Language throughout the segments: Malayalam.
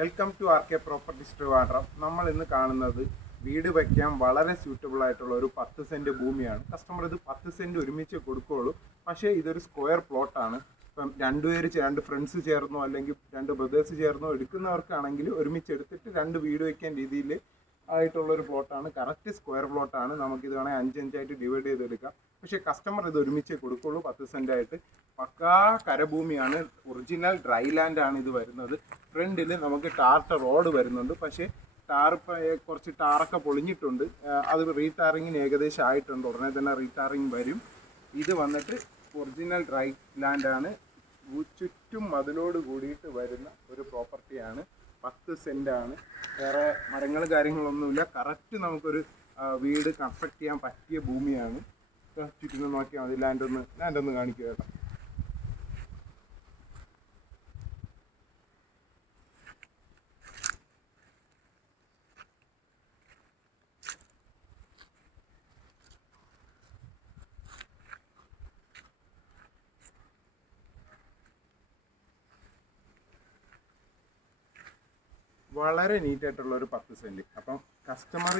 Welcome to R K properties Trivandrum. നമ്മൾ ഇന്ന് കാണുന്നത് വീട് വയ്ക്കാൻ വളരെ സ്യൂട്ടബിൾ ആയിട്ടുള്ള ഒരു 10 സെൻറ്റ് ഭൂമിയാണ്. കസ്റ്റമർ ഇത് 10 സെൻറ്റ് ഒരുമിച്ച് കൊടുക്കുകയുള്ളൂ. പക്ഷേ ഇതൊരു സ്ക്വയർ പ്ലോട്ടാണ്. ഇപ്പം രണ്ട് ഫ്രണ്ട്സ് ചേർന്നോ അല്ലെങ്കിൽ 2 ബ്രദേഴ്സ് ചേർന്നോ എടുക്കുന്നവർക്കാണെങ്കിൽ ഒരുമിച്ച് എടുത്തിട്ട് 2 വീട് വയ്ക്കാൻ രീതിയിൽ ആയിട്ടുള്ളൊരു പ്ലോട്ടാണ്. Correct square പ്ലോട്ടാണ്. നമുക്കിത് വേണമെങ്കിൽ 5-5 ഡിവൈഡ് ചെയ്തെടുക്കാം. പക്ഷേ കസ്റ്റമർ ഇത് ഒരുമിച്ച് കൊടുക്കുകയുള്ളൂ 10 സെൻറ്റായിട്ട്. പക്കാ കരഭൂമിയാണ്. ഒറിജിനൽ ഡ്രൈ ലാൻഡാണ് ഇത് വരുന്നത്. ഫ്രണ്ടിൽ നമുക്ക് ടാർട്ട റോഡ് വരുന്നുണ്ട്. പക്ഷേ കുറച്ച് ടാറൊക്കെ പൊളിഞ്ഞിട്ടുണ്ട്. അത് റീടാറിങ്ങിന് ഏകദേശം ആയിട്ടുണ്ട്. ഉടനെ തന്നെ റീടാറിങ് വരും. ഇത് വന്നിട്ട് ഒറിജിനൽ ഡ്രൈ ലാൻഡാണ്. ചുറ്റും മതിലോട് കൂടിയിട്ട് വരുന്ന ഒരു പ്രോപ്പർട്ടിയാണ്. 10 സെൻറ്റാണ്. വേറെ മരങ്ങൾ കാര്യങ്ങളൊന്നുമില്ല. കറക്റ്റ് നമുക്കൊരു വീട് കൺസ്ട്രക്ട് ചെയ്യാൻ പറ്റിയ ഭൂമിയാണ്. ചുറ്റിനും നോക്കിയാൽ മതി. ലാൻഡൊന്ന് കാണിക്കുക കേട്ടോ. വളരെ നീറ്റായിട്ടുള്ള ഒരു 10 സെൻറ്റ്. അപ്പം കസ്റ്റമർ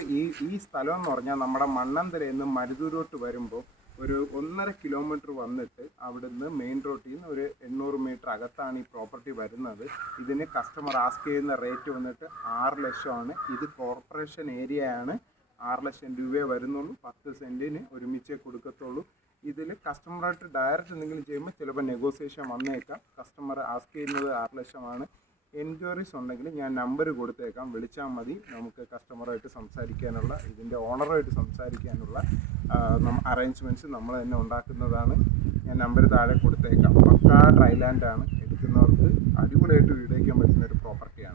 ഈ സ്ഥലം എന്ന് പറഞ്ഞാൽ നമ്മുടെ മണ്ണന്തലയിൽ നിന്ന് മരുതൂരോട്ട് വരുമ്പോൾ ഒരു 1.5 കിലോമീറ്റർ വന്നിട്ട് അവിടുന്ന് മെയിൻ റോഡിൽ നിന്ന് ഒരു 800 മീറ്റർ അകത്താണ് ഈ പ്രോപ്പർട്ടി വരുന്നത്. ഇതിന് കസ്റ്റമർ ആസ്ക് ചെയ്യുന്ന റേറ്റ് വന്നിട്ട് 6 ലക്ഷമാണ്. ഇത് കോർപ്പറേഷൻ ഏരിയയാണ്. 6 ലക്ഷം രൂപയെ വരുന്നുള്ളൂ. 10 സെൻറ്റിന് ഒരുമിച്ചേ കൊടുക്കത്തുള്ളൂ. ഇതിൽ കസ്റ്റമറായിട്ട് ഡയറക്റ്റ് എന്തെങ്കിലും ചെയ്യുമ്പോൾ ചിലപ്പോൾ നെഗോസിയേഷൻ വന്നേക്കാം. കസ്റ്റമർ ആസ്ക് ചെയ്യുന്നത് 6 ലക്ഷമാണ്. എൻക്വയറീസ് ഉണ്ടെങ്കിൽ ഞാൻ നമ്പർ കൊടുത്തേക്കാം, വിളിച്ചാൽ മതി. നമുക്ക് കസ്റ്റമറായിട്ട് സംസാരിക്കാനുള്ള, ഇതിൻ്റെ ഓണറുമായിട്ട് സംസാരിക്കാനുള്ള അറേഞ്ച്മെൻറ്റ്സ് നമ്മൾ തന്നെ ഉണ്ടാക്കുന്നതാണ്. ഞാൻ നമ്പർ താഴെ കൊടുത്തേക്കാം. പക്കാ ഡ്രൈ ലാൻഡാണ്. എടുക്കുന്നവർക്ക് അടിപൊളിയായിട്ട് വീട് വയ്ക്കാൻ പറ്റുന്ന ഒരു പ്രോപ്പർട്ടിയാണ്.